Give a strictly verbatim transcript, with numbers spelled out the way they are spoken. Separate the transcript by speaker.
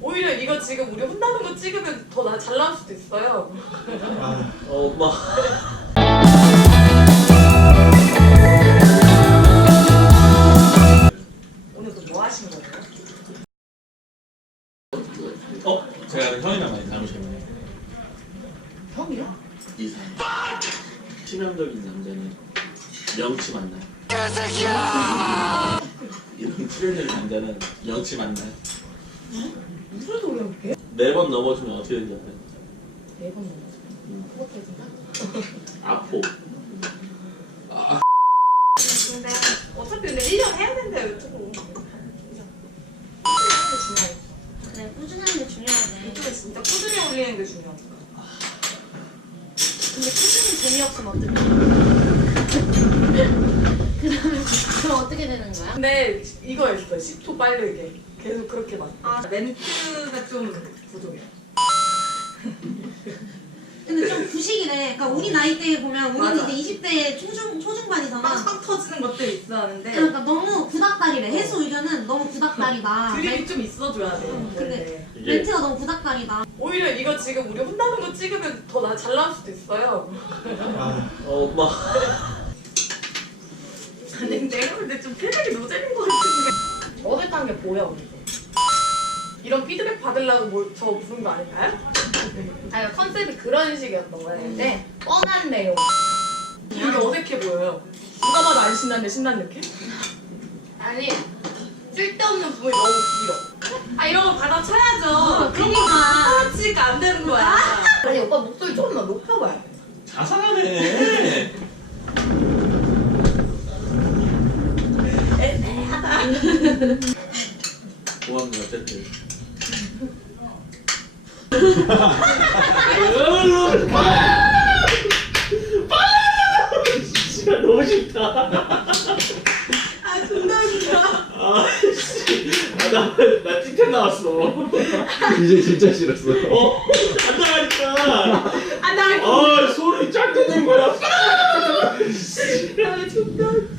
Speaker 1: 오히려 이거 지금 우리 혼나는 거 찍으면 더 잘 나올 수도 있어요.
Speaker 2: 아, 어, 엄마.
Speaker 1: 오늘 또 뭐 하신 거예요?
Speaker 2: 어? 제가 형이랑 많이 닮으셨네요.
Speaker 1: 형이요?
Speaker 2: 이상. 치명적인 남자는 영치 만나요. 이런 치명적인 남자는 영치 만나요.
Speaker 1: 무슨 소리야 그게?
Speaker 2: 네 번 넘어지면 어떻게 되는지 알아요?
Speaker 1: 네번 넘었어요.
Speaker 2: 음.
Speaker 1: 그것 때문에?
Speaker 2: 아포.
Speaker 1: 근데 어차피 근데 일 년 해야 된다 유튜브.
Speaker 3: 그래, 꾸준한 게 중요하네.
Speaker 1: 유튜브에 진짜 꾸준히 올리는 게 중요하니까.
Speaker 3: 근데 꾸준히 재미없으면 어떡해? 그럼, 그럼 어떻게 되는 거야?
Speaker 1: 근데 이거 있어. 십 초 빠르게. 계속 그렇게 막. 아 멘트가 좀 부족해요.
Speaker 3: 근데 좀 구식이래. 그러니까 우리 나이 때에 보면 우리는
Speaker 1: 맞아.
Speaker 3: 이제 이십 대 초중, 초중반이잖아.
Speaker 1: 빵빵 터지는 것들이 있었는데
Speaker 3: 그러니까 너무 구닥다리래. 해수 의견은 너무 구닥다리다.
Speaker 1: 드립이 좀 있어줘야 돼.
Speaker 3: 근데
Speaker 2: 이게
Speaker 3: 멘트가 너무 구닥다리다.
Speaker 1: 오히려 이거 지금 우리 혼나는 거 찍으면 더 잘 나올 수도 있어요.
Speaker 2: 아, 어, 엄마.
Speaker 1: 아니 내가 볼 때 좀 패널이 노잼인 것 같은데. 어색한 게 보여 우리도. 이런 피드백 받으려고 뭐, 저 부른 거 아닐까요? 아니 컨셉이 그런 식이었던 거예요. 근데 뻔한 내용. 되게 어색해 보여요. 누가 봐도 안 신났는데 신난 느낌? 아니 쓸데없는 부분이 너무 길어. 아 이런 거 받아쳐야죠.
Speaker 3: 그러니까.
Speaker 1: 받아치니까 안 되는 거야. 아니 오빠 목소리 조금만 높여봐요.
Speaker 2: 자상하네. 고맙네, 어쨌든. 진짜 너무 싫다.
Speaker 1: 아 존나 웃겨.
Speaker 2: 아, 씨. 아, 나, 나 찐텐 나왔어.
Speaker 4: 이제 진짜 싫었어.
Speaker 2: 어, 간다니까.
Speaker 1: 아나
Speaker 2: 아, 소름이 쫙 돋는 거야.
Speaker 1: 아, 존나 웃겨.